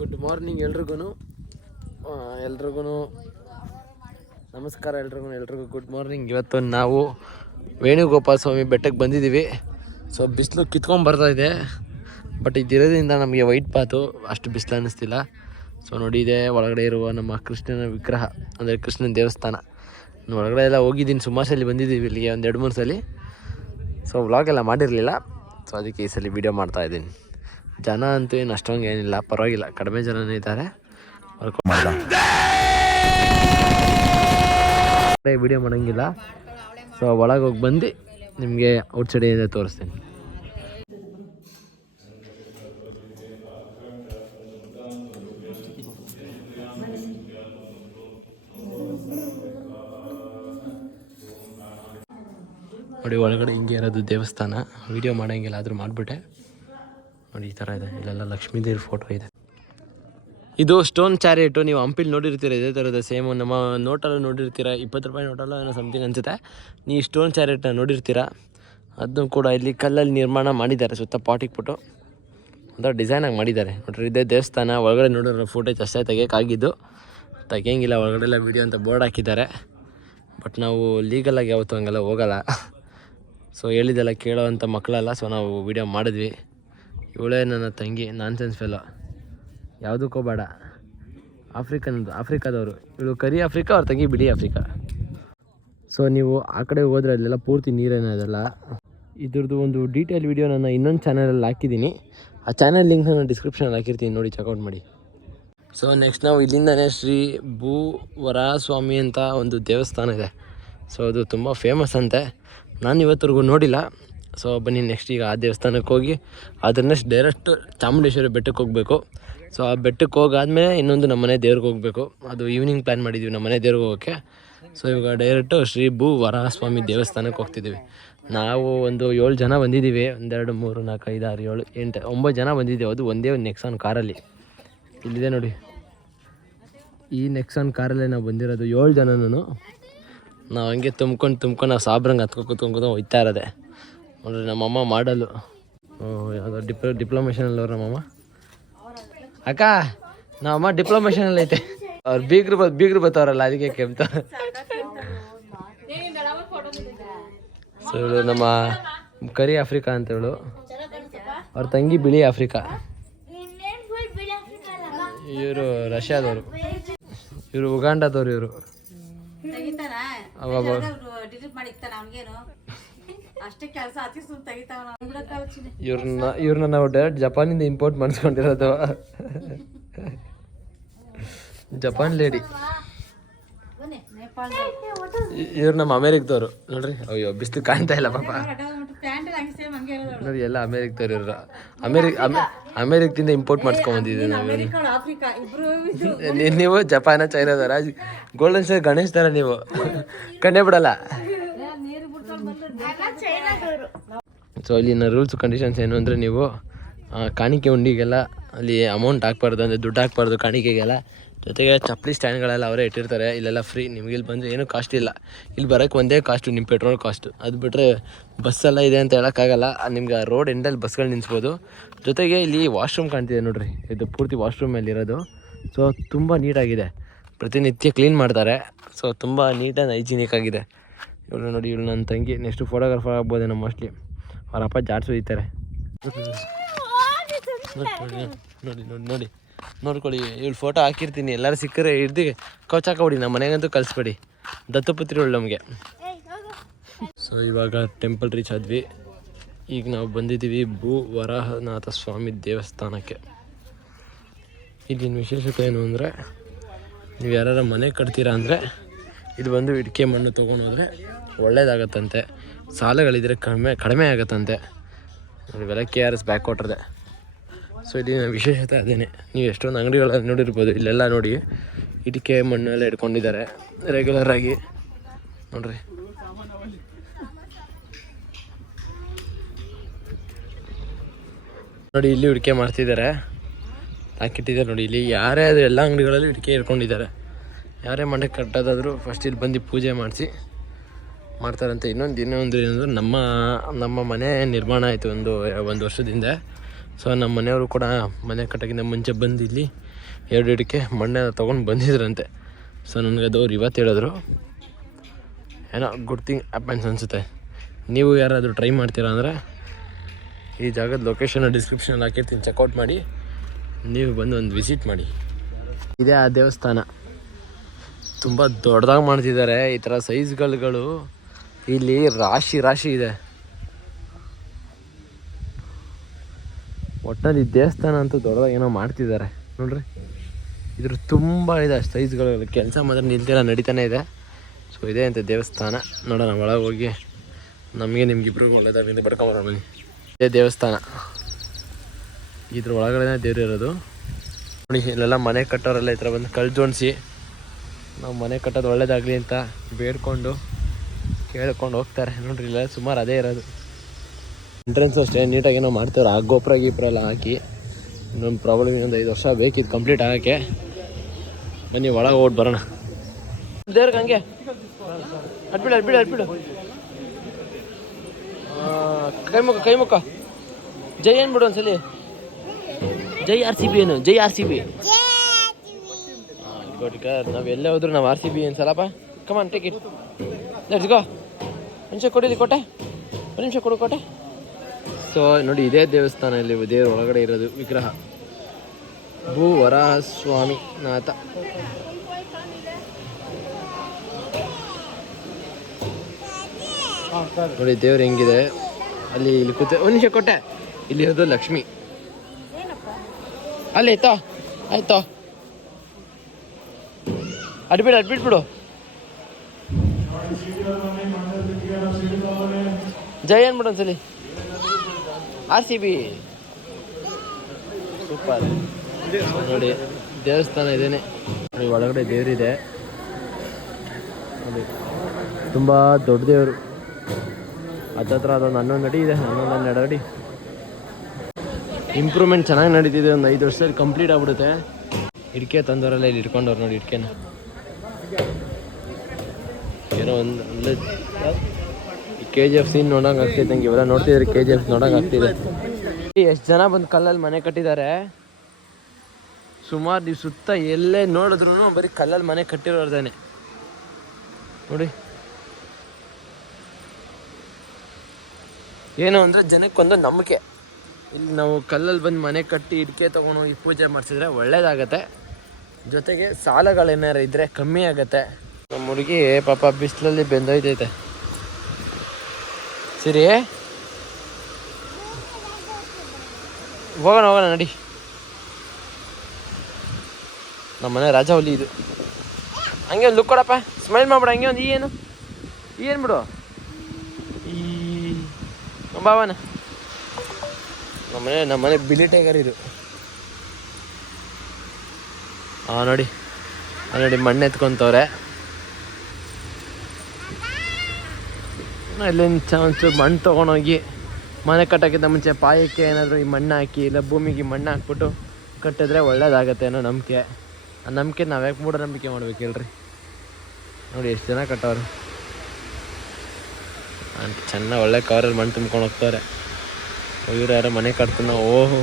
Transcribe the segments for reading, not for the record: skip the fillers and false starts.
Good morning ಎಲ್ರಿಗೂ ನಮಸ್ಕಾರ. ಎಲ್ರಿಗೂ ಗುಡ್ ಮಾರ್ನಿಂಗ್. ಇವತ್ತು ನಾವು ವೇಣುಗೋಪಾಲ ಸ್ವಾಮಿ ಬೆಟ್ಟಕ್ಕೆ ಬಂದಿದ್ದೀವಿ. ಸೊ ಬಿಸಿಲು ಕಿತ್ಕೊಂಡು ಬರ್ತಾ ಇದೆ, ಬಟ್ ಇದಿರೋದ್ರಿಂದ ನಮಗೆ ವೈಟ್ ಪಾತು ಅಷ್ಟು ಬಿಸಿಲು ಅನ್ನಿಸ್ತಿಲ್ಲ. ಸೊ ನೋಡಿ, ಇದೆ ಒಳಗಡೆ ಇರುವ ನಮ್ಮ ಕೃಷ್ಣನ ವಿಗ್ರಹ, ಅಂದರೆ ಕೃಷ್ಣನ ದೇವಸ್ಥಾನ. ಒಳಗಡೆ ಎಲ್ಲ ಹೋಗಿದ್ದೀನಿ, ಸುಮಾರು ಸಲ ಬಂದಿದ್ದೀವಿ ಇಲ್ಲಿಗೆ, ಒಂದು 2-3 ಸಲ. ಸೊ ವ್ಲಾಗೆಲ್ಲ ಮಾಡಿರಲಿಲ್ಲ, ಸೊ ಅದಕ್ಕೆ ಈ ಸಲ ವೀಡಿಯೋ ಮಾಡ್ತಾಯಿದ್ದೀನಿ. ಜನ ಅಂತೂ ಏನು ಅಷ್ಟೊಂದು ಏನಿಲ್ಲ, ಪರವಾಗಿಲ್ಲ, ಕಡಿಮೆ ಜನನೇ ಇದ್ದಾರೆ. ವಿಡಿಯೋ ಮಾಡೋಂಗಿಲ್ಲ. ಸೊ ಒಳಗೆ ಹೋಗಿ ಬಂದು ನಿಮಗೆ ಔಟ್ಸೈಡಿಂದ ತೋರಿಸ್ತೀನಿ. ನೋಡಿ, ಒಳಗಡೆ ಹಿಂಗೆ ಇರೋದು ದೇವಸ್ಥಾನ. ವಿಡಿಯೋ ಮಾಡೋಂಗಿಲ್ಲ, ಆದರೂ ಮಾಡಿಬಿಟ್ಟೆ. ನೋಡಿ, ಈ ಥರ ಇದೆ. ಇಲ್ಲೆಲ್ಲ ಲಕ್ಷ್ಮೀದೇವಿ ಫೋಟೋ ಇದೆ. ಇದು ಸ್ಟೋನ್ ಚಾರಿಯೇಟು. ನೀವು ಹಂಪಿಲಿ ನೋಡಿರ್ತೀರ, ಇದೇ ಥರದ ಸೇಮ್ ನಮ್ಮ ನೋಟಲ್ಲೂ ನೋಡಿರ್ತೀರ. 20 ರೂಪಾಯಿ ನೋಟಲ್ಲ ಏನೋ ಸಮಥಿಂಗ್ ಅನಿಸುತ್ತೆ. ನೀವು ಸ್ಟೋನ್ ಚಾರಿಯೇಟ್ನ ನೋಡಿರ್ತೀರ. ಅದನ್ನು ಕೂಡ ಇಲ್ಲಿ ಕಲ್ಲಲ್ಲಿ ನಿರ್ಮಾಣ ಮಾಡಿದ್ದಾರೆ, ಸುತ್ತ ಪಾಟ್ ಇಟ್ಬಿಟ್ಟು ಒಂಥರ ಡಿಸೈನಾಗಿ ಮಾಡಿದ್ದಾರೆ. ನೋಡ್ರಿ, ಇದೇ ದೇವಸ್ಥಾನ. ಒಳಗಡೆ ನೋಡಿರೋ ಫೋಟೇಜ್ ಅಷ್ಟೇ ತೆಗಿಯೋಕ್ಕಾಗಿದ್ದು, ತೆಗಿಯಂಗಿಲ್ಲ ಒಳಗಡೆ ಎಲ್ಲ ವೀಡಿಯೋ ಅಂತ ಬೋರ್ಡ್ ಹಾಕಿದ್ದಾರೆ. ಬಟ್ ನಾವು ಲೀಗಲಾಗಿ ಯಾವತ್ತೂ ಹಂಗೆಲ್ಲ ಹೋಗಲ್ಲ. ಸೊ ಹೇಳಿದೆಲ್ಲ ಕೇಳೋವಂಥ ಮಕ್ಕಳಲ್ಲ. ಸೊ ನಾವು ವೀಡಿಯೋ ಮಾಡಿದ್ವಿ. ಇವಳೇ ನನ್ನ ತಂಗಿ, ನಾನ್ಸೆನ್ಸ್ ಫೆಲೋ, ಯಾವುದಕ್ಕೂ ಬೇಡ, ಆಫ್ರಿಕಾದವರು. ಇವಳು ಕರಿ ಆಫ್ರಿಕಾ, ಅವ್ರ ತಂಗಿ ಬಿಳಿ ಆಫ್ರಿಕಾ. ಸೊ ನೀವು ಆ ಕಡೆ ಹೋದರೆ ಅಲ್ಲೆಲ್ಲ ಪೂರ್ತಿ ನೀರೇನೋದಲ್ಲ. ಇದ್ರದ್ದು ಒಂದು ಡೀಟೇಲ್ ವೀಡಿಯೋ ನನ್ನ ಇನ್ನೊಂದು ಚಾನಲಲ್ಲಿ ಹಾಕಿದ್ದೀನಿ. ಆ ಚಾನಲ್ ಲಿಂಕ್ ನಾನು ಡಿಸ್ಕ್ರಿಪ್ಷನಲ್ಲಿ ಹಾಕಿರ್ತೀನಿ, ನೋಡಿ ಚೆಕ್ಔಟ್ ಮಾಡಿ. ಸೊ ನೆಕ್ಸ್ಟ್ ನಾವು ಇಲ್ಲಿಂದನೇ ಶ್ರೀ ಭೂ ವರಾಹಸ್ವಾಮಿ ಅಂತ ಒಂದು ದೇವಸ್ಥಾನ ಇದೆ. ಸೊ ಅದು ತುಂಬ ಫೇಮಸ್ ಅಂತೆ. ನಾನು ಇವತ್ತರೆಗೂ ನೋಡಿಲ್ಲ. ಸೊ ಬನ್ನಿ, ನೆಕ್ಸ್ಟ್ ಈಗ ಆ ದೇವಸ್ಥಾನಕ್ಕೆ ಹೋಗಿ ಅದನ್ನ ಡೈರೆಕ್ಟ್ ಚಾಮುಂಡೇಶ್ವರಿ ಬೆಟ್ಟಕ್ಕೆ ಹೋಗಬೇಕು. ಸೊ ಆ ಬೆಟ್ಟಕ್ಕೆ ಹೋಗಾದ್ಮೇಲೆ ಇನ್ನೊಂದು ನಮ್ಮನೆ ದೇವ್ರಿಗೆ ಹೋಗಬೇಕು. ಅದು ಈವ್ನಿಂಗ್ ಪ್ಲ್ಯಾನ್ ಮಾಡಿದ್ದೀವಿ ನಮ್ಮನೆ ದೇವ್ರಿಗೆ ಹೋಗೋಕ್ಕೆ. ಸೊ ಇವಾಗ ಡೈರೆಕ್ಟು ಶ್ರೀ ಭೂ ವರಾಹಸ್ವಾಮಿ ದೇವಸ್ಥಾನಕ್ಕೆ ಹೋಗ್ತಿದ್ದೀವಿ. ನಾವು ಒಂದು 7 ಜನ ಬಂದಿದ್ದೀವಿ. 1 2 3 4 5 6 7 8 9 ಜನ ಬಂದಿದ್ದೀವಿ. ಅದು ಒಂದೇ ಒಂದು ನೆಕ್ಸಾನ್ ಕಾರಲ್ಲಿ. ಇಲ್ಲಿದೆ ನೋಡಿ, ಈ ನೆಕ್ಸಾನ್ ಕಾರಲ್ಲೇ ನಾವು ಬಂದಿರೋದು 7 ಜನನೂ. ನಾವು ಹಂಗೆ ತುಂಬ್ಕೊಂಡು ನಾವು ಸಾಬ್ರಂಗೆ ಹತ್ಕೊಂಡು ಹೋಗ್ತಾ ಇರೋದೆ. ನೋಡ್ರಿ, ನಮ್ಮಮ್ಮ ಮಾಡಲು ಯಾವುದೋ ಡಿಪ್ಲೊಮೇಷನಲ್ಲಿ ನಮ್ಮಮ್ಮ. ಅಕ್ಕ, ನಮ್ಮಮ್ಮ ಡಿಪ್ಲೊಮೇಷನಲ್ಲಿ ಐತೆ. ಅವ್ರು ಬೀಗ್ರು ಬರ್ತಾವ್ರಲ್ಲ, ಅದಕ್ಕೆ ಕೆಮ್ತ. ಸೊ ಇವಳು ನಮ್ಮ ಕರಿ ಆಫ್ರಿಕಾ ಅಂತ ಹೇಳು, ಅವ್ರ ತಂಗಿ ಬಿಳಿ ಆಫ್ರಿಕಾ. ಇವರು ರಷ್ಯಾದವರು, ಇವರು ಉಗಾಂಡದವರು. ಇವರು ಇವ್ರನ್ನ ನಾವು ಡೈರೆಕ್ಟ್ ಜಪಾನಿಂದ ಇಂಪೋರ್ಟ್ ಮಾಡಿಸ್ಕೊಂಡಿರೋದು. Japan lady. ಇವ್ರು ನಮ್ಮ ಅಮೇರಿಕದವರು. ನೋಡ್ರಿ, ಅಯ್ಯೋ ಬಿಸಿಲು ಕಾಣ್ತಾ ಇಲ್ಲ ಪಾಪ. ನೋಡಿ, ಎಲ್ಲ ಅಮೇರಿಕದವ್ರು. ಇವ್ರು ಅಮೇರಿಕದಿಂದ ಇಂಪೋರ್ಟ್ ಮಾಡಿಸ್ಕೊಂಡ್ಬಂದಿದ್ದೀವಿ ನಾವು. ನೀವು ಜಪಾನ, ಚೈನಾದವರ? ಗೋಲ್ಡನ್ ಸ್ಟಾರ್ ಗಣೇಶ್ ಥರ ನೀವು ಕಂಡೇ ಬಿಡಲ್ಲ. ಸೊ ಇಲ್ಲಿನ ರೂಲ್ಸ್ ಕಂಡೀಷನ್ಸ್ ಏನು ಅಂದರೆ, ನೀವು ಕಾಣಿಕೆ ಉಂಡಿಗೆಲ್ಲ ಅಲ್ಲಿ ಅಮೌಂಟ್ ಹಾಕ್ಬಾರ್ದು, ಅಂದರೆ ದುಡ್ಡು ಹಾಕ್ಬಾರ್ದು ಕಾಣಿಕೆಗೆಲ್ಲ. ಜೊತೆಗೆ ಚಪ್ಪಲಿ ಸ್ಟ್ಯಾಂಡ್ಗಳೆಲ್ಲ ಅವರೇ ಇಟ್ಟಿರ್ತಾರೆ. ಇಲ್ಲೆಲ್ಲ ಫ್ರೀ, ನಿಮ್ಗೆ ಇಲ್ಲಿ ಬಂದರೆ ಏನೂ ಕಾಸ್ಟ್ ಇಲ್ಲ. ಇಲ್ಲಿ ಬರೋಕ್ಕೆ ಒಂದೇ ಕಾಸ್ಟು, ನಿಮ್ಮ ಪೆಟ್ರೋಲ್ ಕಾಸ್ಟು. ಅದು ಬಿಟ್ಟರೆ ಬಸ್ಸೆಲ್ಲ ಇದೆ ಅಂತ ಹೇಳೋಕ್ಕಾಗಲ್ಲ. ನಿಮ್ಗೆ ಆ ರೋಡ್ ಎಂಡಲ್ಲಿ ಬಸ್ಗಳು ನಿಲ್ಲಿಸ್ಬೋದು. ಜೊತೆಗೆ ಇಲ್ಲಿ ವಾಶ್ರೂಮ್ ಕಾಣ್ತಿದೆ ನೋಡ್ರಿ, ಇದು ಪೂರ್ತಿ ವಾಶ್ರೂಮಲ್ಲಿರೋದು. ಸೊ ತುಂಬ ನೀಟಾಗಿದೆ, ಪ್ರತಿನಿತ್ಯ ಕ್ಲೀನ್ ಮಾಡ್ತಾರೆ. ಸೊ ತುಂಬ ನೀಟ್ ಆ್ಯಂಡ್ ಹೈಜಿನಿಕ್ ಆಗಿದೆ. ಇವಳು ನೋಡಿ, ಇವಳು ನನ್ನ ತಂಗಿ. ನೆಕ್ಸ್ಟ್ ಫೋಟೋಗ್ರಾಫರ್ ಆಗ್ಬೋದೇನೋ ಮೋಸ್ಟ್ಲಿ. ಅವ್ರ ಅಪ್ಪ ಜಾಡ್ಸು ಒಯ್ತಾರೆ. ನೋಡಿ ನೋಡ್ಕೊಳ್ಳಿ, ಇವಳು ಫೋಟೋ ಹಾಕಿರ್ತೀನಿ. ಎಲ್ಲರೂ ಸಿಕ್ಕರೆ ಹಿಡ್ದು ಕೌಚಾಕೊಡಿ. ನಮ್ಮ ಮನೆಗಂತೂ ಕಳಿಸ್ಬೇಡಿ, ದತ್ತಪುತ್ರಿಗಳು ನಮಗೆ. ಸೊ ಇವಾಗ ಟೆಂಪಲ್ ರೀಚ್ ಆದ್ವಿ. ಈಗ ನಾವು ಬಂದಿದ್ದೀವಿ ಭೂ ವರಾಹನಾಥ ಸ್ವಾಮಿ ದೇವಸ್ಥಾನಕ್ಕೆ. ಇಲ್ಲಿನ ವಿಶೇಷತೆ ಏನು ಅಂದರೆ, ನೀವು ಯಾರು ಮನೆ ಕಟ್ತೀರಾ ಅಂದರೆ ಇದು ಬಂದು ಇಟ್ಕೆ ಮಣ್ಣು ತೊಗೊಂಡೋದ್ರೆ ಒಳ್ಳೇದಾಗತ್ತಂತೆ. ಸಾಲಗಳಿದ್ರೆ ಕಡಿಮೆ ಆಗತ್ತಂತೆ. ಇವೆಲ್ಲ KRS ಬ್ಯಾಕ್ ವಾಟರ್ದೆ. ಸೊ ಇಲ್ಲಿನ ವಿಶೇಷತೆ ಅದೇನೆ. ನೀವು ಎಷ್ಟೊಂದು ಅಂಗಡಿಗಳಲ್ಲಿ ನೋಡಿರ್ಬೋದು. ಇಲ್ಲೆಲ್ಲ ನೋಡಿ, ಇಟಿಕೆ ಮಣ್ಣು ಎಲ್ಲ ಇಟ್ಕೊಂಡಿದ್ದಾರೆ ರೆಗ್ಯುಲರಾಗಿ. ನೋಡ್ರಿ, ನೋಡಿ ಇಲ್ಲಿ ಇಟ್ಕೆ ಮಾಡ್ತಿದ್ದಾರೆ, ಹಾಕಿಟ್ಟಿದ್ದಾರೆ ನೋಡಿ. ಇಲ್ಲಿ ಯಾರೇ ಅದು ಎಲ್ಲ ಅಂಗಡಿಗಳಲ್ಲಿ ಇಟ್ಕೆ ಇಟ್ಕೊಂಡಿದ್ದಾರೆ. ಯಾರೇ ಮನೆ ಕಟ್ಟೋದಾದರೂ ಫಸ್ಟ್ ಇಲ್ಲಿ ಬಂದು ಪೂಜೆ ಮಾಡಿಸಿ ಮಾಡ್ತಾರಂತೆ. ಇನ್ನೊಂದು ಏನಂದ್ರೆ ನಮ್ಮ ಮನೆ ನಿರ್ಮಾಣ ಆಯಿತು ಒಂದು ವರ್ಷದಿಂದ. ಸೊ ನಮ್ಮ ಮನೆಯವರು ಕೂಡ ಮನೆ ಕಟ್ಟೋಕ್ಕಿಂತ ಮುಂಚೆ ಬಂದು ಇಲ್ಲಿ 2 ಇಡಕ್ಕೆ ಮಣ್ಣೆಲ್ಲ ತೊಗೊಂಡು ಬಂದಿದ್ರಂತೆ. ಸೊ ನನಗೆ ಅದು ಅವ್ರು ಇವತ್ತು ಹೇಳಿದ್ರು. ಏನೋ ಗುಡ್ ಥಿಂಗ್ ಹ್ಯಾಪನ್ಸ್ ಅನಿಸುತ್ತೆ. ನೀವು ಯಾರಾದರೂ ಟ್ರೈ ಮಾಡ್ತೀರಾ ಅಂದರೆ ಈ ಜಾಗದ ಲೊಕೇಶನ್ನ ಡಿಸ್ಕ್ರಿಪ್ಷನಲ್ಲಿ ಹಾಕಿರ್ತೀನಿ, ಚೆಕ್ಔಟ್ ಮಾಡಿ ನೀವು ಬಂದು ಒಂದು ವಿಸಿಟ್ ಮಾಡಿ. ಇದೇ ಆ ದೇವಸ್ಥಾನ. ತುಂಬ ದೊಡ್ಡದಾಗಿ ಮಾಡ್ತಿದ್ದಾರೆ. ಈ ಥರ ಸೈಜ್ಗಳು ಇಲ್ಲಿ ರಾಶಿ ಇದೆ. ಒಟ್ಟಿನಲ್ಲಿ ದೇವಸ್ಥಾನ ಅಂತೂ ದೊಡ್ಡದಾಗಿ ಏನೋ ಮಾಡ್ತಿದ್ದಾರೆ ನೋಡ್ರಿ. ಇದ್ರ ತುಂಬ ಇದೆ ಸೈಜ್ಗಳು. ಕೆಲಸ ಮಾತ್ರ ನಿಲ್ತಿಲ್ಲ, ನಡೀತಾನೆ ಇದೆ. ಸೊ ಇದೆ ಅಂತ ದೇವಸ್ಥಾನ. ನೋಡೋಣ ಒಳಗೆ ಹೋಗಿ ನಮಗೆ ನಿಮ್ಗಿಬ್ರು ಒಳ್ಳೆದಾಗಲಿಂದ ಬಡ್ಕೊಂಬರೋಣ ಬನ್ನಿ. ಇದೇ ದೇವಸ್ಥಾನ. ಇದ್ರ ಒಳಗಡೆ ದೇವ್ರು ಇರೋದು ನೋಡಿ. ಇಲ್ಲೆಲ್ಲ ಮನೆ ಕಟ್ಟೋರೆಲ್ಲ ಈ ಥರ ಬಂದು ಕಲ್ಲು ಜೋಡಿಸಿ ನಾವು ಮನೆ ಕಟ್ಟೋದು ಒಳ್ಳೇದಾಗಲಿ ಅಂತ ಬೇಡ್ಕೊಂಡು ಕೇಳ್ಕೊಂಡು ಹೋಗ್ತಾರೆ ನೋಡ್ರಿ. ಇಲ್ಲ ಸುಮಾರು ಅದೇ ಇರೋದು. ಎಂಟ್ರೆನ್ಸ್ ಅಷ್ಟೇ ನೀಟಾಗಿ ಏನೋ ಮಾಡ್ತಾರೆ. ಆ ಗೋಪುರ ಎಲ್ಲ ಹಾಕಿ ಇನ್ನೊಂದು ಪ್ರಾಬ್ಲಮ್, ಇನ್ನೊಂದು 5 ವರ್ಷ ಬೇಕಿತ್ತು ಕಂಪ್ಲೀಟ್ ಆಗೋಕ್ಕೆ. ಬನ್ನಿ ಒಳಗೆ ಓಟ್ ಬರೋಣ. ದೇವ್ರಿಗೆ ಹಂಗೆ ಅಡ್ಬಿಡು ಕೈ ಮುಖ ಜೈ ಏನ್ಬಿಡು ಒಂದ್ಸಲಿ. ಜೈ RCB ಏನು? ಜೈ RCB. ನಾವು ಎಲ್ಲೇ ಹೋದ್ರು ನಾವು RCB ಅನ್ಸಲ್ಲಪ್ಪ. Come on take it, let's go. ನಿಮಿಷ ಕೊಡಿಲಿ ಕೋಟೆ, ಒಂದು ನಿಮಿಷ ಕೊಡು ಕೋಟೆ. ಸೊ ನೋಡಿ ಇದೇ ದೇವಸ್ಥಾನ. ಇಲ್ಲಿ ದೇವ್ರ ಒಳಗಡೆ ಇರೋದು ವಿಗ್ರಹ ಭೂ ವರಾಹಸ್ವಾಮಿ ನಾಥ. ನೋಡಿ ದೇವ್ರು ಹೆಂಗಿದೆ ಅಲ್ಲಿ. ಇಲ್ಲಿ ಕೂತ ಒಂದು ನಿಮಿಷ ಕೊಟ್ಟೆ. ಇಲ್ಲಿ ಇರೋದು ಲಕ್ಷ್ಮಿ. ಅಲ್ಲಿ ಆಯ್ತಾ ಅಡ್ಬಿಡ್ಬಿಡು. ಜೈ ಅನ್ಬಿಡು ಒಂದ್ಸಲಿ. RCB super. ನೋಡಿ ದೇವಸ್ಥಾನ ಇದೇನೆ ನೋಡಿ. ಒಳಗಡೆ ದೇವರಿದೆ ನೋಡಿ. ತುಂಬ ದೊಡ್ಡ ದೇವರು. ಹತ್ತತ್ರ ಅದೊಂದು 11 ಅಡಿ ಇದೆ, 11-12 ಅಡಿ. ಇಂಪ್ರೂವ್ಮೆಂಟ್ ಚೆನ್ನಾಗಿ ನಡೀತಿದೆ. ಒಂದು 5 ವರ್ಷದಲ್ಲಿ ಕಂಪ್ಲೀಟ್ ಆಗ್ಬಿಡುತ್ತೆ. ಇಟ್ಕೆ ತಂದವರೆಲ್ಲ ಇಲ್ಲಿ ಇಟ್ಕೊಂಡವ್ರು ನೋಡಿ. ಇಟ್ಕೆನ ಏನೋ ಒಂದು KGF ಸೀನ್ ನೋಡೋಂಗೆ ಆಗ್ತೈತೆ ನಂಗೆ. ಇವೆಲ್ಲ ನೋಡ್ತಿದ್ರೆ KGF ನೋಡೋಂಗೆ ಆಗ್ತಿದೆ. ಎಷ್ಟು ಜನ ಬಂದು ಕಲ್ಲಲ್ಲಿ ಮನೆ ಕಟ್ಟಿದ್ದಾರೆ. ಸುಮಾರು ನೀವು ಸುತ್ತ ಎಲ್ಲೇ ನೋಡಿದ್ರು ಬರೀ ಕಲ್ಲಲ್ಲಿ ಮನೆ ಕಟ್ಟಿರೋರ್ದೇನೆ ನೋಡಿ. ಏನು ಅಂದರೆ ಜನಕ್ಕೊಂದು ನಂಬಿಕೆ. ಇಲ್ಲಿ ನಾವು ಕಲ್ಲಲ್ಲಿ ಬಂದು ಮನೆ ಕಟ್ಟಿ ಇಟ್ಕೆ ತೊಗೊಂಡೋಗಿ ಪೂಜೆ ಮಾಡಿಸಿದ್ರೆ ಒಳ್ಳೇದಾಗತ್ತೆ. ಜೊತೆಗೆ ಸಾಲಗಳೇನಾರು ಇದ್ದರೆ ಕಮ್ಮಿ ಆಗತ್ತೆ. ನಮ್ಮ ಹುಡುಗಿ ಪಾಪ ಬಿಸಿಲಲ್ಲಿ ಬೆಂದೋಯ್ತೈತೆ. ಸರಿ ಹೋಗೋಣ ನಡಿ. ನಮ್ಮ ಮನೆ ರಾಜ ಹುಲಿ ಇದು. ಹಂಗೆ ಒಂದು ಲುಕ್ ಕೊಡಪ್ಪ, ಸ್ಮೈಲ್ ಮಾಡ್ಬಿಡ. ಹಂಗೆ ಒಂದು ಏನು ಬಿಡು ಈ ಬಾವನ. ನಮ್ಮನೆ ಬಿಲಿ ಟೈಗರ್ ಇದು. ನೋಡಿ ಮಣ್ಣು ಎತ್ಕೊಂತವ್ರೆ. ಇಲ್ಲಿಂದ ಒಂಚೂರು ಮಣ್ಣು ತೊಗೊಂಡೋಗಿ ಮನೆ ಕಟ್ಟೋಕ್ಕಿಂತ ಮುಂಚೆ ಪಾಯಕ್ಕೆ ಏನಾದರೂ ಈ ಮಣ್ಣು ಹಾಕಿ, ಇಲ್ಲ ಭೂಮಿಗೆ ಮಣ್ಣು ಹಾಕ್ಬಿಟ್ಟು ಕಟ್ಟಿದ್ರೆ ಒಳ್ಳೇದಾಗತ್ತೆ ಅನ್ನೋ ನಂಬಿಕೆ. ಆ ನಂಬಿಕೆ ನಾವು ಯಾಕೆ ಮೂಢನಂಬಿಕೆ ಮಾಡ್ಬೇಕು ಹೇಳ್ರಿ. ನೋಡಿ ಎಷ್ಟು ಜನ ಕಟ್ಟವ್ರು. ಚೆನ್ನಾಗಿ ಒಳ್ಳೆ ಕವರಲ್ಲಿ ಮಣ್ಣು ತುಂಬ್ಕೊಂಡು ಹೋಗ್ತಾರೆ. ಇವ್ರು ಯಾರೋ ಮನೆ ಕಟ್ತಾನ. ಓಹೋ,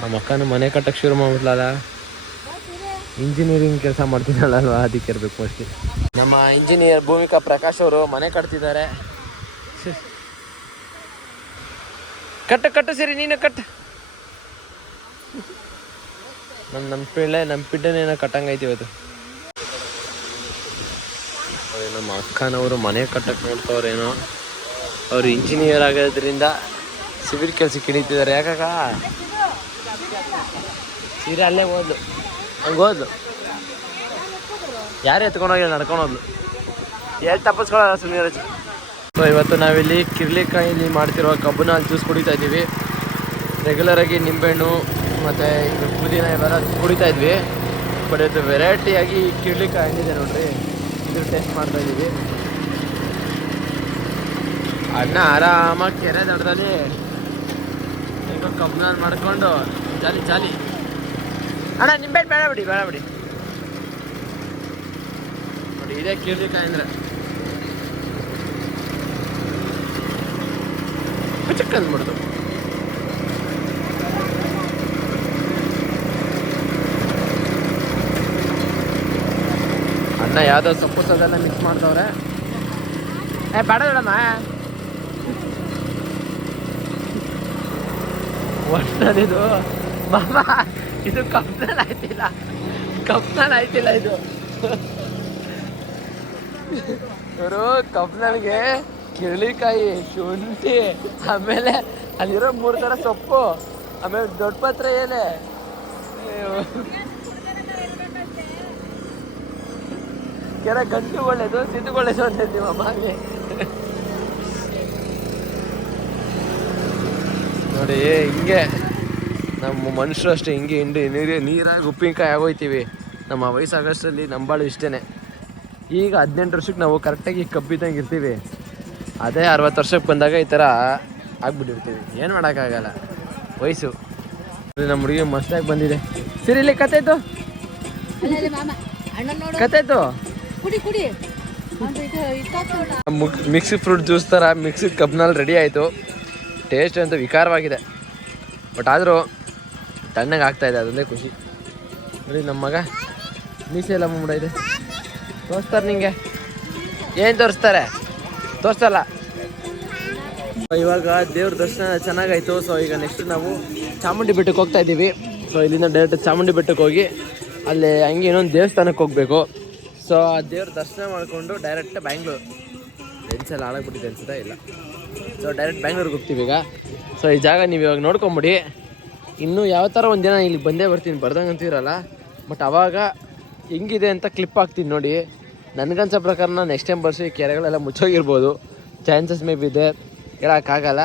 ನಮ್ಮ ಅಕ್ಕನೂ ಮನೆ ಕಟ್ಟಕ್ಕೆ ಶುರು ಮಾಡ್ಬಿಟ್ಲಲ್ಲ. ಇಂಜಿನಿಯರಿಂಗ್ ಕೆಲಸ ಮಾಡ್ತಿದ್ದಾಳಲ್ವ, ಅದಕ್ಕೆ ಇರಬೇಕು ಮೋಸ್ಟ್ಲಿ. ನಮ್ಮ ಇಂಜಿನಿಯರ್ ಭೂಮಿಕಾ ಪ್ರಕಾಶ್ ಅವರು ಮನೆ ಕಟ್ತಿದ್ದಾರೆ. ಕಟ್ಟು ಸರಿ, ನೀನು ಕಟ್ಟು. ನಮ್ಮ ಪಿಡ್ಡನೇನೋ ಕಟ್ಟಂಗೈತಿ ಇವತ್ತು. ನಮ್ಮ ಅಕ್ಕನವರು ಮನೆ ಕಟ್ಟಕ್ಕೆ ನೋಡ್ತವ್ರೇನೋ. ಅವರು ಇಂಜಿನಿಯರ್ ಆಗೋದ್ರಿಂದ ಸಿವಿಲ್ ಕೆಲಸಕ್ಕೆ ಹಿಡಿತಿದ್ದಾರೆ. ಯಾಕಾಗ ಸೀರೆ ಅಲ್ಲೇ ಹೋದ್ಲು, ಹಂಗೆ ಹೋದ್ಲು. ಯಾರೇ ಎತ್ಕೊಂಡೋಗಿ ನಡ್ಕೊಂಡು ಹೋದ್ಲು. ಎಲ್ಲಿ ತಪ್ಪಿಸ್ಕೊಳ್ಳೋಲ್ಲ ಸುಮ್ಮನೆ. ಸೊ ಇವತ್ತು ನಾವಿಲ್ಲಿ ಕಿರ್ಲಿಕಾಯಲ್ಲಿ ಮಾಡ್ತಿರೋ ಕಬ್ಬನ ಜ್ಯೂಸ್ ಕುಡಿತಾ ಇದ್ದೀವಿ. ರೆಗ್ಯುಲರಾಗಿ ನಿಂಬೆಹಣ್ಣು ಮತ್ತು ಇದು ಪುದೀನ ಇವೆಲ್ಲ ಕುಡಿತಾ ಇದ್ವಿ. ಬಟ್ ಇದು ವೆರೈಟಿಯಾಗಿ ಕಿರ್ಲಿಕಾಯಿ ಹಣ್ಣಿದೆ ನೋಡ್ರಿ, ಇದು ಟೇಸ್ಟ್ ಮಾಡ್ತಾ ಇದ್ದೀವಿ. ಅಣ್ಣ ಆರಾಮಾಗಿ ಕೆರೆ ದಡದಲ್ಲಿ ಈಗ ಕಬ್ಬನ ಮಾಡ್ಕೊಂಡು ಜಾಲಿ. ಅಣ್ಣ ನಿಂಬೆಹಣ್ಣು ಬೇಡ ಬಿಡಿ. ನೋಡಿ ಇದೇ ಕಿರ್ಲಿಕಾಯಿ ಅಂದರೆ ಚಿಕ್ಕ ಅಂದ್ಬಿಡ್ತು. ನಾ ಯಾವುದೋ ಸೊಪ್ಪು ಸದೆಲ್ಲ ಮಿಕ್ಸ್ ಮಾಡ್ತವ್ರೆ. ಬೇಡ ಬೇಡಮ್ಮ ಒಟ್ಟಿದು ಮಾಮ, ಇದು ಕಪ್ನಲ್ಲಿ ಆಯ್ತಿಲ್ಲ ಇದು ಇವರು ಕಪ್ನಲ್ಗೆ ಕಿರಳಿಕಾಯಿ, ಶುಂಠಿ, ಆಮೇಲೆ ಅಲ್ಲಿರೋ 3 ಥರ ಸೊಪ್ಪು, ಆಮೇಲೆ ದೊಡ್ಡ ಪತ್ರೆ ಎಲೆ. ಕೆಲ ಗಂಟು ಒಳ್ಳೇದು, ಸಿದ್ದು ಒಳ್ಳೇದು ಅಂತ ನಿಮ್ಮ ಅಮ್ಮಗೆ ನೋಡಿ. ಹಿಂಗೆ ನಮ್ಮ ಮನುಷ್ಯರು ಅಷ್ಟೇ, ಹಿಂಗೆ ನೀರಾಗಿ ಉಪ್ಪಿನಕಾಯಿ ಆಗೋಯ್ತೀವಿ. ನಮ್ಮ ವಯಸ್ಸಾಗೋಷ್ಟರಲ್ಲಿ ನಂಬಾಳು ಇಷ್ಟೇ. ಈಗ 18 ವರ್ಷಕ್ಕೆ ನಾವು ಕರೆಕ್ಟಾಗಿ ಕಬ್ಬಿದ್ದಂಗೆ ಇರ್ತೀವಿ. ಅದೇ 60 ವರ್ಷಕ್ಕೆ ಬಂದಾಗ ಈ ಥರ ಆಗ್ಬಿಟ್ಟಿರ್ತೀವಿ. ಏನು ಮಾಡೋಕ್ಕಾಗಲ್ಲ, ವಯಸ್ಸು. ನಮ್ಮ ಹುಡುಗಿ ಮಸ್ತಾಗಿ ಬಂದಿದೆ. ಸಿರಿಲಿ ಕಥೆದು ಮಿಕ್ಸಿ ಫ್ರೂಟ್ ಜ್ಯೂಸ್ ಥರ ಮಿಕ್ಸಿ ಕಬ್ನಲ್ಲಿ ರೆಡಿ ಆಯಿತು. ಟೇಸ್ಟ್ ಅಂತೂ ವಿಕಾರವಾಗಿದೆ, ಬಟ್ ಆದರೂ ತಣ್ಣಗೆ ಆಗ್ತಾಯಿದೆ, ಅದೊಂದೇ ಖುಷಿ. ನೋಡಿ ನಮ್ಮ ಮಗ ಮೀಸೆ ಎಲ್ಲ ಮುಂಬಡ ಇದೆ. ತೋರಿಸ್ತಾರೆ ನಿಂಗೆ? ಏನು ತೋರಿಸ್ತಾರೆ? ತೋರಿಸಲ್ಲ. ಇವಾಗ ದೇವ್ರ ದರ್ಶನ ಚೆನ್ನಾಗಾಯಿತು. ಸೊ ಈಗ ನೆಕ್ಸ್ಟ್ ನಾವು ಚಾಮುಂಡಿ ಬೆಟ್ಟಕ್ಕೆ ಹೋಗ್ತಾ ಇದ್ದೀವಿ. ಸೊ ಇಲ್ಲಿಂದ ಡೈರೆಕ್ಟ್ ಚಾಮುಂಡಿ ಬೆಟ್ಟಕ್ಕೆ ಹೋಗಿ ಅಲ್ಲಿ ಹಂಗೆ ಇನ್ನೊಂದು ದೇವಸ್ಥಾನಕ್ಕೆ ಹೋಗಬೇಕು. ಸೊ ಆ ದೇವ್ರ ದರ್ಶನ ಮಾಡಿಕೊಂಡು ಡೈರೆಕ್ಟ್ ಬ್ಯಾಂಗ್ಳೂರು. ಲೆನ್ಸೆಲ್ಲ ಹಾಳಾಗ್ಬಿಟ್ಟಿದೆ ಅನ್ಸುತ್ತಾ? ಇಲ್ಲ. ಸೊ ಡೈರೆಕ್ಟ್ ಬ್ಯಾಂಗ್ಳೂರಿಗೆ ಹೋಗ್ತೀವಿ ಈಗ. ಸೊ ಈ ಜಾಗ ನೀವು ಇವಾಗ ನೋಡ್ಕೊಂಬಿಡಿ. ಇನ್ನೂ ಯಾವ ಥರ ಒಂದು ದಿನ ಇಲ್ಲಿ ಬಂದೇ ಬರ್ತೀನಿ, ಬರ್ದಂಗೆ ಅಂತೀರಲ್ಲ. ಬಟ್ ಅವಾಗ ಹೆಂಗಿದೆ ಅಂತ ಕ್ಲಿಪ್ ಹಾಕ್ತೀನಿ ನೋಡಿ. ನನಗನ್ಸೋ ಪ್ರಕಾರ ನೆಕ್ಸ್ಟ್ ಟೈಮ್ ಬರ್ಸಿ ಕೆರೆಗಳೆಲ್ಲ ಮುಚ್ಚೋಗಿರ್ಬೋದು, ಚಾನ್ಸಸ್ ಮೇ ಬಿ ಇದೆ, ಹೇಳೋಕ್ಕಾಗಲ್ಲ.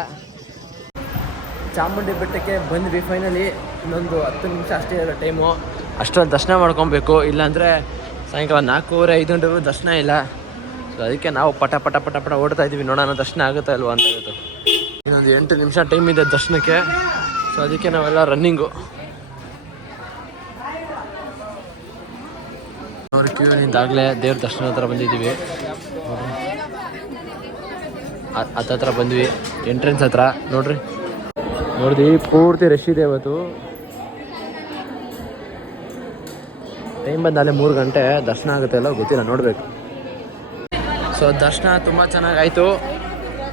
ಚಾಮುಂಡಿ ಬೆಟ್ಟಕ್ಕೆ ಬಂದ್ವಿ ಫೈನಲಿ. ಇನ್ನೊಂದು 10 ನಿಮಿಷ ಅಷ್ಟೇ ಇರೋ ಟೈಮು. ಅಷ್ಟೊಂದು ದರ್ಶನ ಮಾಡ್ಕೊಬೇಕು, ಇಲ್ಲಾಂದರೆ ಸಾಯಂಕಾಲ 4:30-5 ಗಂಟೆಗೂ ದರ್ಶನ ಇಲ್ಲ. ಸೊ ಅದಕ್ಕೆ ನಾವು ಪಟ ಓಡ್ತಾ ಇದ್ದೀವಿ, ನೋಡೋಣ ದರ್ಶನ ಆಗುತ್ತಾ ಇಲ್ವಾ ಅಂತ ಹೇಳ್ತು. ಇನ್ನೊಂದು 8 ನಿಮಿಷ ಟೈಮ್ ಇದೆ ದರ್ಶನಕ್ಕೆ. ಸೊ ಅದಕ್ಕೆ ನಾವೆಲ್ಲ ರನ್ನಿಂಗು. ಅವ್ರ ಕ್ಯೂನಿಂದಾಗಲೇ ದೇವ್ರ ದರ್ಶನ ಹತ್ರ ಬಂದಿದ್ದೀವಿ. ಹತ್ರ ಬಂದ್ವಿ, ಎಂಟ್ರೆನ್ಸ್ ಹತ್ರ ನೋಡ್ರಿ. ನೋಡಿದ್ವಿ ಪೂರ್ತಿ ರಶ್ ಇದೆ ಇವತ್ತು. ಟೈಮ್ ಬಂದಾಲೆ 3 ಗಂಟೆ. ದರ್ಶನ ಆಗುತ್ತೆ ಎಲ್ಲ ಗೊತ್ತಿಲ್ಲ, ನೋಡಬೇಕು. ಸೊ ದರ್ಶನ ತುಂಬ ಚೆನ್ನಾಗಾಯಿತು.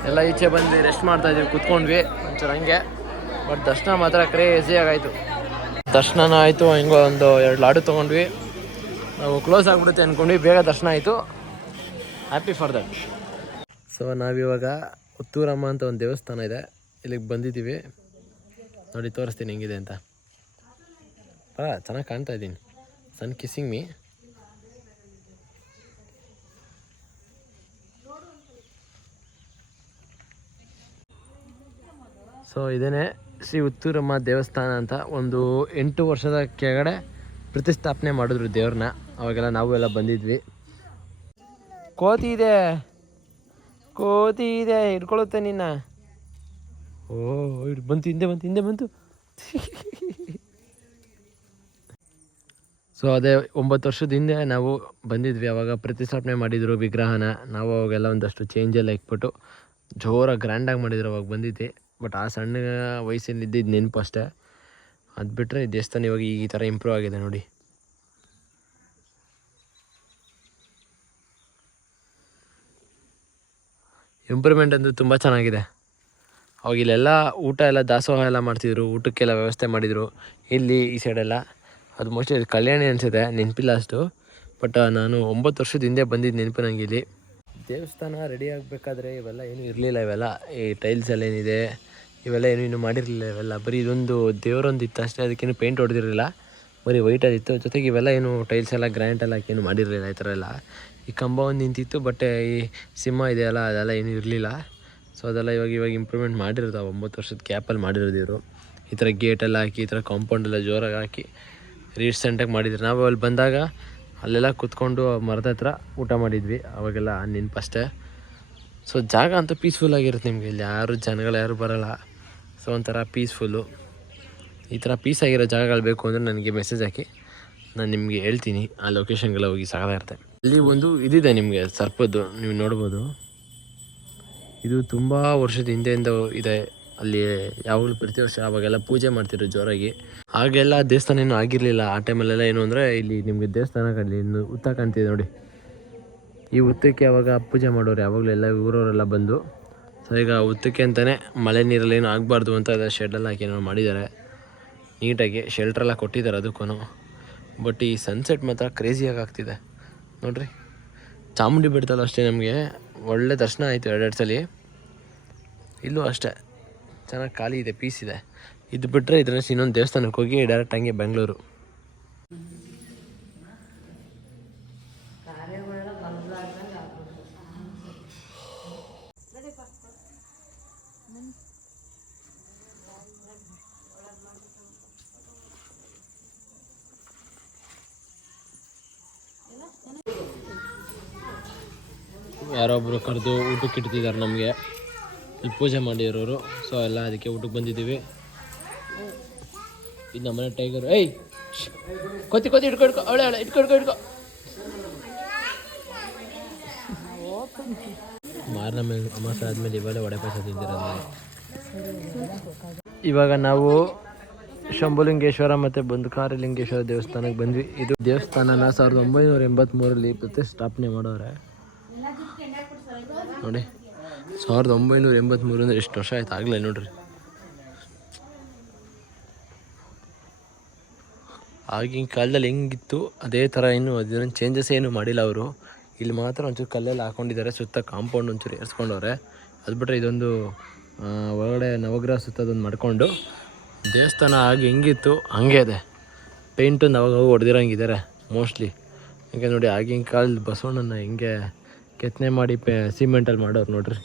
ಎಲ್ಲ ಈಚೆ ಬಂದು ರೆಸ್ಟ್ ಮಾಡ್ತಾಯಿದ್ವಿ, ಕೂತ್ಕೊಂಡ್ವಿ ಒಂಚೂರು ಹಂಗೆ. ಬಟ್ ದರ್ಶನ ಮಾತ್ರ ಕ್ರೇಜಿಯಾಗಾಯಿತು. ದರ್ಶನನೂ ಆಯಿತು, ಹಿಂಗೋ ಒಂದು 2 ಲಾಡು ತೊಗೊಂಡ್ವಿ. ನಾವು ಕ್ಲೋಸ್ ಆಗಿಬಿಡುತ್ತೆ ಅಂದ್ಕೊಂಡ್ವಿ, ಬೇಗ ದರ್ಶನ ಆಯಿತು. Happy for that. ಸೊ ನಾವಿವಾಗ ಉತ್ತೂರಮ್ಮ ಅಂತ ಒಂದು ದೇವಸ್ಥಾನ ಇದೆ, ಇಲ್ಲಿಗೆ ಬಂದಿದ್ದೀವಿ. ನೋಡಿ ತೋರಿಸ್ತೀನಿ ಹೆಂಗಿದೆ ಅಂತ. ಚೆನ್ನಾಗಿ ಕಾಣ್ತಾ ಇದ್ದೀನಿ. ಸನ್ ಕಿಸ್ಸಿಂಗ್ ಮೀ. ಸೊ ಇದೇನೆ ಶ್ರೀ ಉತ್ತೂರಮ್ಮ ದೇವಸ್ಥಾನ ಅಂತ. ಒಂದು 8 ವರ್ಷದ ಕೆಳಗಡೆ ಪ್ರತಿಷ್ಠಾಪನೆ ಮಾಡಿದ್ರು ದೇವ್ರನ್ನ. ಅವಾಗೆಲ್ಲ ನಾವು ಎಲ್ಲ ಬಂದಿದ್ವಿ. ಕೋತಿ ಇದೆ ಹಿಡ್ಕೊಳ್ಳುತ್ತೆ ನಿನ್ನ. ಬಂತು, ಹಿಂದೆ ಬಂತು. ಸೊ ಅದೇ 9 ವರ್ಷದ ಹಿಂದೆ ನಾವು ಬಂದಿದ್ವಿ. ಅವಾಗ ಪ್ರತಿಷ್ಠಾಪನೆ ಮಾಡಿದರು ವಿಗ್ರಹನ. ನಾವು ಅವಾಗೆಲ್ಲ ಒಂದಷ್ಟು ಚೇಂಜೆಲ್ಲ ಇಕ್ಬಿಟ್ಟು ಜೋರಾಗಿ ಗ್ರ್ಯಾಂಡಾಗಿ ಮಾಡಿದ್ರು, ಅವಾಗ ಬಂದಿದ್ದೆ. ಬಟ್ ಆ ಸಣ್ಣ ವಯಸ್ಸಲ್ಲಿ ಇದ್ದಿದ್ದು ನೆನಪು ಅಷ್ಟೇ. ಅದು ಬಿಟ್ಟರೆ ದೇವಸ್ಥಾನ ಇವಾಗ ಈ ಥರ ಇಂಪ್ರೂವ್ ಆಗಿದೆ ನೋಡಿ. ಇಂಪ್ರೂವ್ಮೆಂಟ್ ಅಂತೂ ತುಂಬ ಚೆನ್ನಾಗಿದೆ. ಅವಾಗ ಇಲ್ಲೆಲ್ಲ ಊಟ ಎಲ್ಲ ದಾಸೋಹ ಎಲ್ಲ ಮಾಡ್ತಿದ್ರು, ಊಟಕ್ಕೆಲ್ಲ ವ್ಯವಸ್ಥೆ ಮಾಡಿದರು ಇಲ್ಲಿ ಈ ಸೈಡೆಲ್ಲ. ಅದು ಮೋಸ್ಟ್ಲಿ ಕಲ್ಯಾಣಿ ಅನಿಸುತ್ತೆ, ನೆನಪಿಲ್ಲ ಅಷ್ಟು. ಬಟ್ ನಾನು 9 ವರ್ಷದ ಹಿಂದೆ ಬಂದಿದ್ದು ನೆನಪು ನನಗೆ. ಇಲ್ಲಿ ದೇವಸ್ಥಾನ ರೆಡಿ ಆಗಬೇಕಾದ್ರೆ ಇವೆಲ್ಲ ಏನೂ ಇರಲಿಲ್ಲ. ಇವೆಲ್ಲ ಈ ಟೈಲ್ಸ್ ಎಲ್ಲ ಏನಿದೆ ಇವೆಲ್ಲ ಇನ್ನೂ ಮಾಡಿರಲಿಲ್ಲ. ಇವೆಲ್ಲ ಬರೀ ಇದೊಂದು ದೇವರೊಂದು ಇತ್ತು ಅಷ್ಟೇ, ಅದಕ್ಕೇನು ಪೇಂಟ್ ಹೊಡೆದಿರಲಿಲ್ಲ, ಬರೀ ವೈಟಲ್ಲಿತ್ತು. ಜೊತೆಗೆ ಇವೆಲ್ಲ ಏನು ಟೈಲ್ಸ್ ಎಲ್ಲ ಗ್ರ್ಯಾಂಟ್ ಎಲ್ಲ ಏನು ಮಾಡಿರಲಿಲ್ಲ ಈ ಥರ ಎಲ್ಲ. ಈ ಕಂಬ ಒಂದು ನಿಂತಿತ್ತು, ಬಟ್ ಈ ಸಿಂಹ ಇದೆಯಲ್ಲ ಅದೆಲ್ಲ ಏನೂ ಇರಲಿಲ್ಲ. ಸೊ ಅದೆಲ್ಲ ಇವಾಗ ಇಂಪ್ರೂವ್ಮೆಂಟ್ ಮಾಡಿರೋದು. 9 ವರ್ಷದ ಗ್ಯಾಪಲ್ಲಿ ಮಾಡಿರೋದು ಇವರು. ಈ ಥರ ಗೇಟೆಲ್ಲ ಹಾಕಿ, ಈ ಥರ ಕಾಂಪೌಂಡೆಲ್ಲ ಜೋರಾಗಿ ಹಾಕಿ ರೀಸೆಂಟಾಗಿ ಮಾಡಿದ್ರು. ನಾವು ಅಲ್ಲಿ ಬಂದಾಗ ಅಲ್ಲೆಲ್ಲ ಕೂತ್ಕೊಂಡು ಮರದ ಹತ್ರ ಊಟ ಮಾಡಿದ್ವಿ, ಅವಾಗೆಲ್ಲ ನೆನಪಷ್ಟೇ. ಸೊ ಜಾಗ ಅಂತೂ ಪೀಸ್ಫುಲ್ಲಾಗಿರುತ್ತೆ ನಿಮಗೆ. ಇಲ್ಲಿ ಜನಗಳು ಯಾರು ಬರೋಲ್ಲ. ಸೊ ಒಂಥರ ಪೀಸ್ಫುಲ್ಲು. ಈ ಥರ ಪೀಸಾಗಿರೋ ಜಾಗಗಳು ಬೇಕು ಅಂದರೆ ನನಗೆ ಮೆಸೇಜ್ ಹಾಕಿ, ನಾನು ನಿಮಗೆ ಹೇಳ್ತೀನಿ. ಆ ಲೊಕೇಶನ್ಗೆಲ್ಲ ಹೋಗಿ ಸಾಕಾಗಿರುತ್ತೆ. ಅಲ್ಲಿ ಒಂದು ಇದಿದೆ ನಿಮಗೆ ಸರ್ಪದ್ದು, ನೀವು ನೋಡ್ಬೋದು. ಇದು ತುಂಬ ವರ್ಷದ ಹಿಂದೆಯಿಂದ ಇದೆ. ಅಲ್ಲಿ ಯಾವಾಗಲೂ ಪ್ರತಿ ವರ್ಷ ಅವಾಗೆಲ್ಲ ಪೂಜೆ ಮಾಡ್ತಿದ್ರು ಜೋರಾಗಿ. ಹಾಗೆಲ್ಲ ದೇವಸ್ಥಾನ ಏನೂ ಆಗಿರಲಿಲ್ಲ ಆ ಟೈಮಲ್ಲೆಲ್ಲ. ಏನು ಅಂದರೆ ಇಲ್ಲಿ ನಿಮಗೆ ದೇವಸ್ಥಾನಗಳಲ್ಲಿ ಇನ್ನು ಉತ್ತ ಕಾಣ್ತಿದೆ ನೋಡಿ, ಈ ಉತ್ತಕ್ಕೆ ಯಾವಾಗ ಪೂಜೆ ಮಾಡೋರು ಯಾವಾಗಲೂ ಎಲ್ಲ ಊರವರೆಲ್ಲ ಬಂದು. ಸೊ ಈಗ ಉತ್ತಕ್ಕೆ ಅಂತಲೇ ಮಳೆ ನೀರಲ್ಲಿ ಏನು ಆಗಬಾರ್ದು ಅಂತ ಇದೆ ಶೆಡ್ಡೆಲ್ಲ ಹಾಕಿ ಏನೋ ಮಾಡಿದ್ದಾರೆ ನೀಟಾಗಿ, ಶೆಲ್ಟ್ರೆಲ್ಲ ಕೊಟ್ಟಿದ್ದಾರೆ ಅದಕ್ಕೂ. ಬಟ್ ಈ ಸನ್ಸೆಟ್ ಮಾತ್ರ ಕ್ರೇಜಿಯಾಗಿ ಆಗ್ತಿದೆ ನೋಡಿರಿ. ಚಾಮುಂಡಿ ಬೆಟ್ಟದಲ್ಲೂ ಅಷ್ಟೇ ನಮಗೆ ಒಳ್ಳೆ ದರ್ಶನ ಆಯಿತು 2 ಸಲ. ಇಲ್ಲೂ ಅಷ್ಟೇ ಚೆನ್ನಾಗಿ ಖಾಲಿ ಇದೆ, ಪೀಸ್ ಇದೆ. ಇದು ಬಿಟ್ಟರೆ ಇದರಲ್ಲಿ ಇನ್ನೊಂದು ದೇವಸ್ಥಾನಕ್ಕೆ ಹೋಗಿ ಡೈರೆಕ್ಟ್ ಹಂಗೆ ಬೆಂಗಳೂರು. ಯಾರೊಬ್ಬರು ಕರೆದು ಊಟಕ್ಕೆ ಇಡ್ತಿದ್ದಾರೆ ನಮಗೆ, ಇಲ್ಲಿ ಪೂಜೆ ಮಾಡಿರೋರು. ಸೊ ಎಲ್ಲ ಅದಕ್ಕೆ ಊಟಕ್ಕೆ ಬಂದಿದ್ದೀವಿ. ಇದು ನಮ್ಮನೆ ಟೈಗರ್. ಏಯ್ ಕೊತ್ತಿ ಇಟ್ಕೊಡ್ಕೊ, ಅವಳೆ ಇಟ್ಕೊಡ್ಕೊ. ಮಾರನೇ ಮೇಲೆ ಅಮಾಸೆ ಆದಮೇಲೆ ಇವಾಗಲೇ ವಡೆ ಪಾಯಸ ತಿಂದಿರೋದು. ಇವಾಗ ನಾವು ಶಂಭುಲಿಂಗೇಶ್ವರ ಮತ್ತು ಬಂದುಕಾರಲಿಂಗೇಶ್ವರ ದೇವಸ್ಥಾನಕ್ಕೆ ಬಂದ್ವಿ. ಇದು ದೇವಸ್ಥಾನನ 1983ರಲ್ಲಿ ಪ್ರತಿಷ್ಠಾಪನೆ ಮಾಡೋರೆ ನೋಡಿ. 1983 ಅಂದರೆ ಎಷ್ಟು ವರ್ಷ ಆಯ್ತು ಆಗಲೇ ನೋಡ್ರಿ. ಆಗಿನ ಕಾಲದಲ್ಲಿ ಹೆಂಗಿತ್ತು ಅದೇ ಥರ ಇನ್ನೂ ಅದನ್ನು ಚೇಂಜಸ್ ಏನು ಮಾಡಿಲ್ಲ ಅವರು. ಇಲ್ಲಿ ಮಾತ್ರ ಒಂಚೂರು ಕಲ್ಲೆಲ್ಲ ಹಾಕ್ಕೊಂಡಿದ್ದಾರೆ, ಸುತ್ತ ಕಾಂಪೌಂಡ್ ಒಂಚೂರು ಏರ್ಸ್ಕೊಂಡವ್ರೆ. ಅದು ಬಿಟ್ಟರೆ ಇದೊಂದು ಒಳಗಡೆ ನವಗ್ರಹ ಸುತ್ತದೊಂದು ಮಾಡ್ಕೊಂಡು ದೇವಸ್ಥಾನ ಆಗಿ ಹೆಂಗಿತ್ತು ಹಂಗೆ ಇದೆ. ಪೇಂಟನ್ನು ಅವಾಗ ಹೋಗಿ ಹೊಡೆದಿರೋಂಗಿದ್ದಾರೆ ಮೋಸ್ಟ್ಲಿ. ಹಂಗೆ ನೋಡಿ ಆಗಿನ ಕಾಲದ ಬಸವಣ್ಣನ ಹಿಂಗೆ ಕೆತ್ತನೆ ಮಾಡಿ ಸಿಮೆಂಟಲ್ಲಿ ಮಾಡೋರು ನೋಡ್ರಿ.